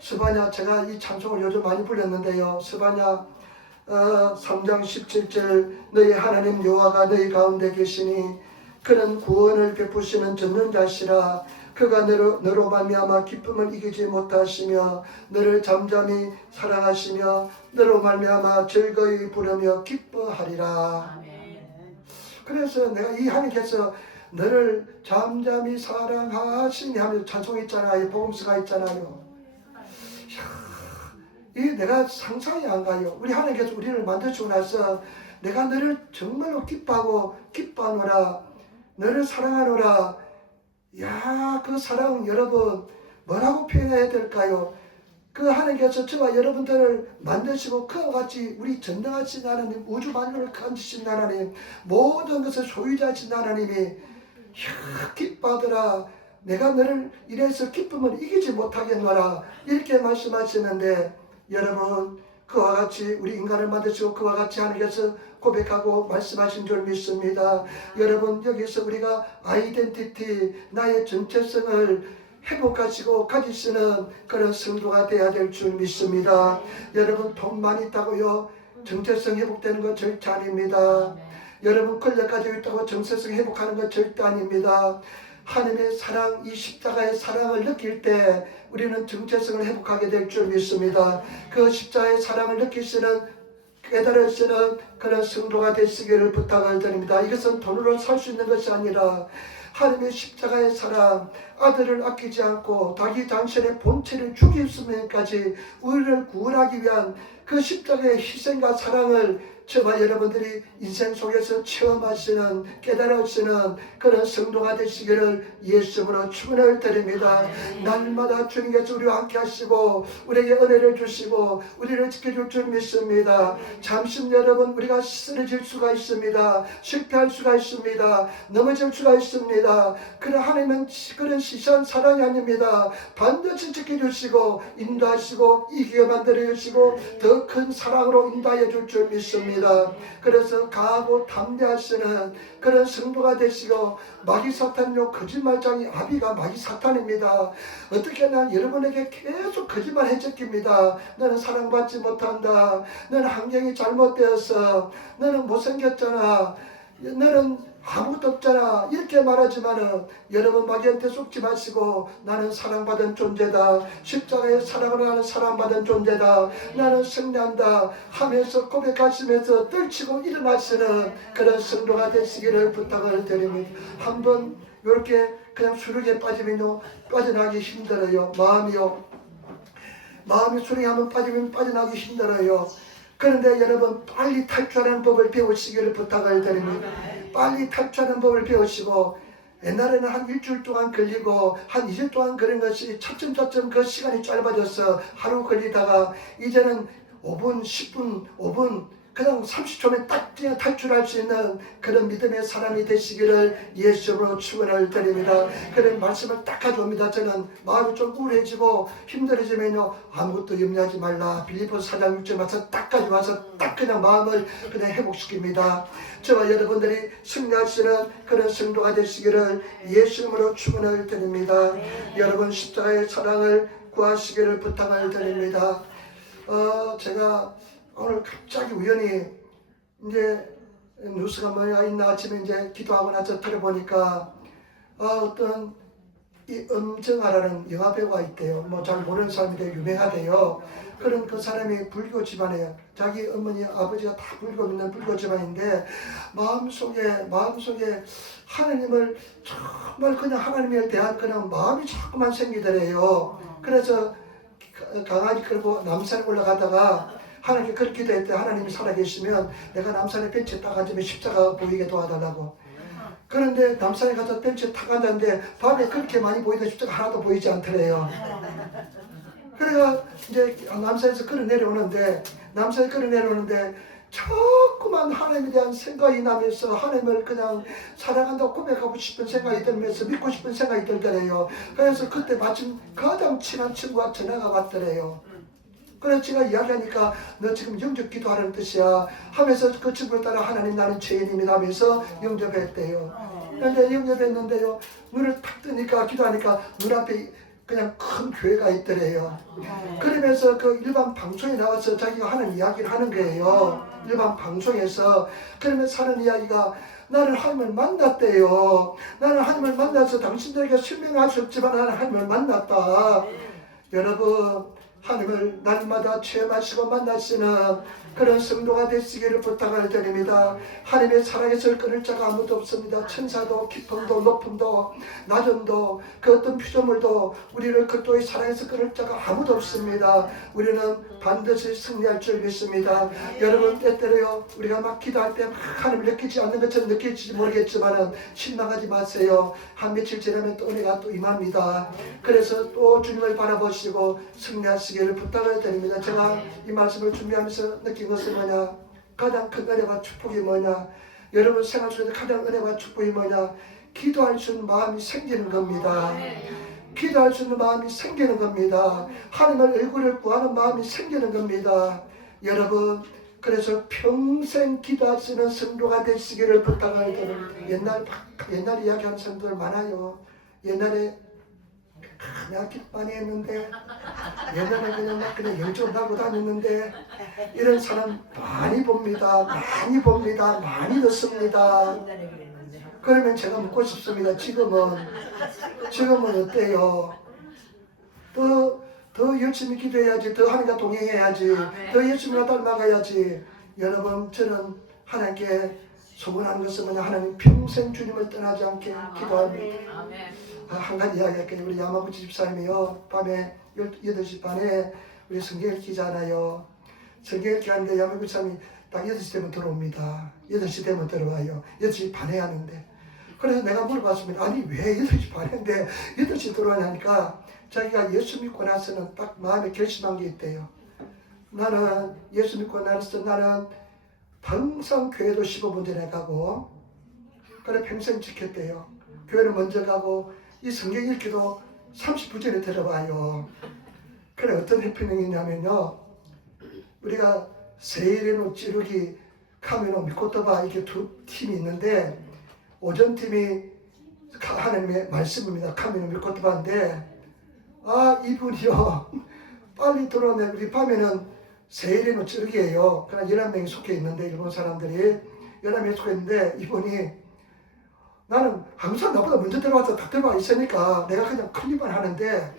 스바냐, 제가 이 찬송을 요즘 많이 불렸는데요. 스바냐 3장 17절 너희 하나님 여호와가 너희 가운데 계시니 그는 구원을 베푸시는 전능자시라. 그가 너로 말미암아 기쁨을 이기지 못하시며 너를 잠잠히 사랑하시며 너로 말미암아 즐거이 부르며 기뻐하리라. 그래서 내가 이 하나님께서 너를 잠잠히 사랑하시니 하면서 찬송이 있잖아요. 복음서가 있잖아요. 이 내가 상상이 안 가요. 우리 하나님께서 우리를 만드시고 나서 내가 너를 정말로 기뻐하노라, 너를 사랑하노라. 야, 그 사랑 여러분 뭐라고 표현해야 될까요? 그 하나님께서 저와 여러분들을 만드시고 그와 같이 우리 전능하신 하나님, 우주 만물을 건지신 하나님, 모든 것을 소유자신 하나님이 기뻐하더라. 내가 너를 이래서 기쁨을 이기지 못하겠노라. 이렇게 말씀하시는데 여러분, 그와 같이 우리 인간을 만드시고 그와 같이 하나님께서 고백하고 말씀하신 줄 믿습니다. 여러분, 여기서 우리가 아이덴티티, 나의 정체성을 회복하시고 가지시는 그런 성도가 되어야 될 줄 믿습니다. 여러분, 돈 많이 있다고요 정체성 회복되는 건 절대 아닙니다. 여러분, 권력 가지고 있다고 정체성 회복하는 건 절대 아닙니다. 하나님의 사랑, 이 십자가의 사랑을 느낄 때 우리는 정체성을 회복하게 될 줄 믿습니다. 그 십자가의 사랑을 느끼시는, 깨달으시는 그런 성도가 되시기를 부탁을 드립니다. 이것은 돈으로 살 수 있는 것이 아니라 하나님의 십자가의 사랑, 아들을 아끼지 않고 자기 당신의 본체를 죽이시면까지 우리를 구원하기 위한 그 십자가의 희생과 사랑을 저와 여러분들이 인생 속에서 체험하시는, 깨달으시는 그런 성도가 되시기를 예수님으로 축원을 드립니다. 날마다 주님께서 우리와 함께 하시고 우리에게 은혜를 주시고 우리를 지켜줄 줄 믿습니다. 잠시 여러분, 우리가 쓰러질 수가 있습니다. 실패할 수가 있습니다. 넘어질 수가 있습니다. 그러나 하나님은 그런 시선 사랑이 아닙니다. 반드시 지켜주시고 인도하시고 이기게 만들어주시고 더 큰 사랑으로 인도하여 줄 줄 믿습니다. 그래서 강하고 담대하시는 그런 성도가 되시고, 마귀 사탄요 거짓말장이 아비가 마귀 사탄입니다. 어떻게 난 여러분에게 계속 거짓말 해적깁니다. 너는 사랑받지 못한다, 너는 환경이 잘못되었어, 너는 못생겼잖아, 너는 아무것도 없잖아, 이렇게 말하지만은 여러분 마귀한테 속지 마시고 나는 사랑받은 존재다, 십자가의 사랑을 하는 사랑받은 존재다, 나는 승리한다 하면서 고백하시면서 떨치고 일어나시는 그런 성도가 되시기를 부탁을 드립니다. 한번 이렇게 그냥 수렁에 빠지면요 빠져나기 힘들어요. 마음이 수렁에 한번 빠지면 빠져나기 힘들어요. 그런데 여러분, 빨리 탈출하는 법을 배우시기를 부탁을 드립니다. 빨리 탈출하는 법을 배우시고, 옛날에는 한 일주일 동안 걸리고 한 2주 동안 걸린 것이 차츰차츰 그 시간이 짧아져서 하루 걸리다가 이제는 5분, 10분, 5분, 그냥 30초면 딱 그냥 탈출할 수 있는 그런 믿음의 사람이 되시기를 예수님으로 축원을 드립니다. 그런 말씀을 딱 가져옵니다. 저는 마음이 좀 우울해지고 힘들어지면요 아무것도 염려하지 말라, 빌립보서 4장 6절 와서 딱 가져와서 딱 그냥 마음을 그냥 회복시킵니다. 저와 여러분들이 승리하시는 그런 성도가 되시기를 예수님으로 축원을 드립니다. 여러분, 십자가의 사랑을 구하시기를 부탁을 드립니다. 제가 오늘 갑자기 우연히 이제 뉴스가 뭐가 있나 아침에 이제 기도하고 나서 들어보니까 어떤 이 엄정아라는 영화 배우가 있대요. 뭐 잘 모르는 사람인데 유명하대요. 그런 그 사람이 불교 집안이에요. 자기 어머니 아버지가 다 불교 믿는 불교 집안인데 마음속에 하나님을 정말 그냥 하나님에 대한 그냥 마음이 자꾸만 생기더래요. 그래서 강아지 끌고 남산에 올라가다가 하나님께 그렇게 기도했대. 하나님이 살아계시면 내가 남산에 벤치에 딱 앉으면 십자가 보이게 도와달라고. 그런데 남산에 가서 벤치에 딱 앉았는데 밤에 그렇게 많이 보이던 십자가 하나도 보이지 않더래요. 그래가 이제 남산에서 걸어 내려오는데 자꾸만 하나님에 대한 생각이 나면서 하나님을 그냥 사랑한다고 고백하고 싶은 생각이 들면서 믿고 싶은 생각이 들더래요. 그래서 그때 마침 가장 친한 친구가 전화가 왔더래요. 그래서 제가 이야기하니까 너 지금 영접 기도하는 뜻이야 하면서 그 친구를 따라 하나님 나는 죄인입니다 하면서 영접했대요. 그런데 영접했는데요, 눈을 탁 뜨니까 기도하니까 눈앞에 그냥 큰 교회가 있더래요. 그러면서 그 일반 방송에 나와서 자기가 하는 이야기를 하는 거예요. 일반 방송에서. 그러면서 하는 이야기가 나는 하나님을 만났대요. 나는 하나님을 만나서 당신들에게 설명할 수 없지만 나는 하나님을 만났다. 여러분, 하나님을 날마다 체험하시고 만나시는 그런 성도가 되시기를 부탁을 드립니다. 하나님의 사랑에서 끊을 자가 아무도 없습니다. 천사도 깊음도 높음도 낮음도 그 어떤 피조물도 우리를 그리스도의 사랑에서 끊을 자가 아무도 없습니다. 우리는 반드시 승리할 줄 믿습니다. 여러분, 때때로요 우리가 막 기도할 때 막 하나님을 느끼지 않는 것처럼 느낄지 모르겠지만 실망하지 마세요. 한 며칠 지나면 또 은혜가 또 임합니다. 그래서 또 주님을 바라보시고 승리하시기를 부탁을 드립니다. 제가 이 말씀을 준비하면서 느낀 것은 뭐냐, 가장 큰 은혜와 축복이 뭐냐, 여러분 생활 속에서 가장 은혜와 축복이 뭐냐, 기도할 수 있는 마음이 생기는 겁니다. 기도할 수 있는 마음이 생기는 겁니다. 하나님의 얼굴을 구하는 마음이 생기는 겁니다. 여러분, 그래서 평생 기도하시는 성도가 되시기를 부탁을 드립니다. 옛날 이야기하는 성도들 많아요. 옛날에 내가 기도 많이 했는데, 옛날에 그냥 영적으로 나고 다녔는데, 이런 사람 많이 봅니다. 많이 봅니다. 많이 듣습니다. 그러면 제가 묻고 싶습니다. 지금은 어때요? 더 열심히 기도해야지. 더 하나님과 동행해야지. 더 열심히 닮아가야지. 여러분, 저는 하나님께 소원하는 것은 뭐냐, 하나님 평생 주님을 떠나지 않게 기도합니다. 한 가지 이야기할게요. 우리 야마구치 집사님이요, 밤에 8시 반에 우리 성경 읽기잖아요. 성경 읽기 하는데 야마구치 집사님이 딱 8시 되면 들어옵니다. 8시 되면 들어와요. 8시 반에 하는데. 그래서 내가 물어봤습니다. 아니 왜 8시 반인데 8시 들어오냐니까 자기가 예수 믿고 나서는 딱 마음에 결심한 게 있대요. 나는 예수 믿고 나서 나는 항상 교회도 15분 전에 가고, 그래 평생 지켰대요. 교회를 먼저 가고 이 성경 읽기도 30분 전에 들어봐요. 그래 어떤 해프닝이 있냐면요, 우리가 세일에노 찌르기 카메노 미코토바 이렇게 두 팀이 있는데, 오전팀이 하나님의 말씀입니다. 카메노 미코토바인데, 이분이요 빨리 들어오네. 우리 밤에는 세일에노 찌르기예요. 그냥 11명이 속해 있는데, 일본 사람들이 11명이 속해 있는데, 이분이 나는 항상 나보다 먼저 들어와서 다 들어와 있으니까 내가 그냥 클릭만 하는데,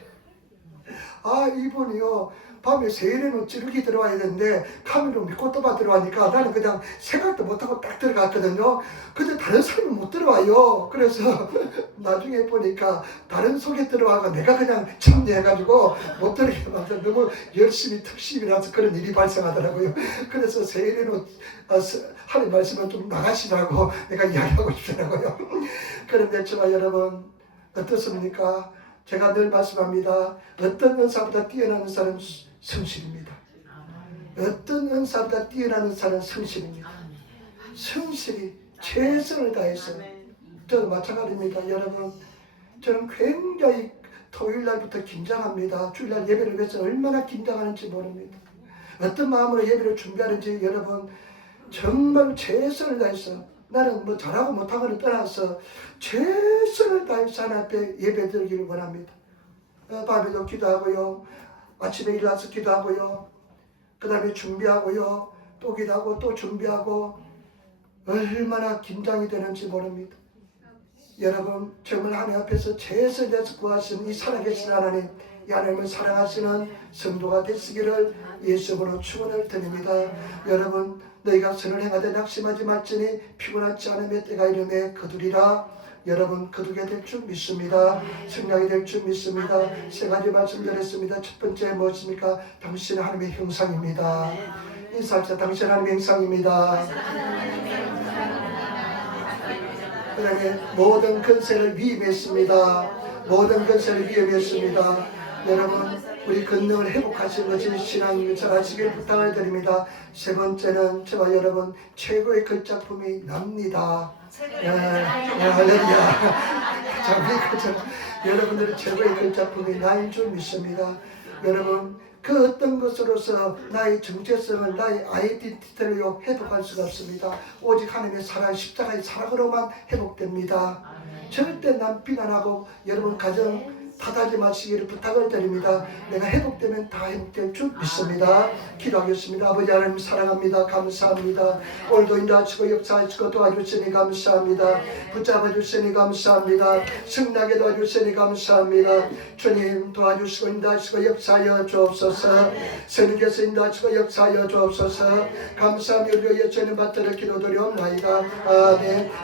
이분이요 밤에 세일에는 찌르기 들어와야 되는데 카메로 미코토바 들어가니까 나는 그냥 생각도 못하고 딱 들어갔거든요. 근데 다른 사람은 못 들어와요. 그래서 나중에 보니까 다른 속에 들어와가 내가 그냥 참여해가지고 못 들어가게 만들어. 너무 열심히 특심이라서 그런 일이 발생하더라고요. 그래서 세일에는 하나님 말씀을 좀 나가시라고 내가 이야기하고 싶더라고요. 그런데 저와 여러분 어떻습니까? 제가 늘 말씀합니다. 어떤 은사보다 뛰어나는 사람은 성실입니다. 어떤 은사보다 뛰어나는 사람은 성실입니다. 성실히 최선을 다해서. 저도 마찬가지입니다. 여러분, 저는 굉장히 토요일날부터 긴장합니다. 주일날 예배를 위해서 얼마나 긴장하는지 모릅니다. 어떤 마음으로 예배를 준비하는지 여러분 정말 최선을 다해서, 나는 뭐 잘하고 못하고는 떠나서 최선을 다해서 하나님 앞에 예배 드리기를 원합니다. 밤에도 기도하고요, 아침에 일어나서 기도하고요, 그 다음에 준비하고요, 또 기도하고 또 준비하고, 얼마나 긴장이 되는지 모릅니다. 여러분, 정말 하나님 앞에서 최선을 다해서 구하시는 이 살아계신 하나님, 이 하나님을 사랑하시는 성도가 되시기를 예수님으로 축원을 드립니다. 여러분, 너희가 선을 행하되 낙심하지 말지니 피곤하지 않으며 때가 이르매 거두리라. 여러분 거두게 될 줄 믿습니다. 승리하게 될 줄 믿습니다. 세 가지 말씀드렸습니다. 첫 번째 무엇입니까? 당신은 하나님의 형상입니다. 인사합시다. 당신은 하나님의 형상입니다. 그 다음에 모든 권세를 위임했습니다. 모든 권세를 위임했습니다. 여러분 우리 건능을 회복하시는 것이 신앙 잘하시길 부탁을 드립니다. 세 번째는 저와 여러분 최고의 걸작품이 납니다. 할렐루야. 자, 우리 여러분들의 최고의 걸작품이 나인 줄 믿습니다. 여러분 그 어떤 것으로서 나의 정체성을 나의 아이덴티티를 회복할 수가 없습니다. 오직 하나님의 사랑 십자가의 사랑으로만 회복됩니다. 절대 남 비난하고 여러분 가정 타다지 마시기를 부탁을 드립니다. 내가 회복되면 다 회복될 줄 믿습니다. 기도하겠습니다. 아버지 하나님 사랑합니다. 감사합니다. 오늘도 인도하시고 역사하시고 도와주시니 감사합니다. 붙잡아 주시니 감사합니다. 승나게 도와주시니 감사합니다. 주님 도와주시고 인도하시고 역사하여 주옵소서. 선생님께서 인도하시고 역사하여 주옵소서. 감사하며 우리의 예천을 받들어 기도드리옵나이다. 아멘.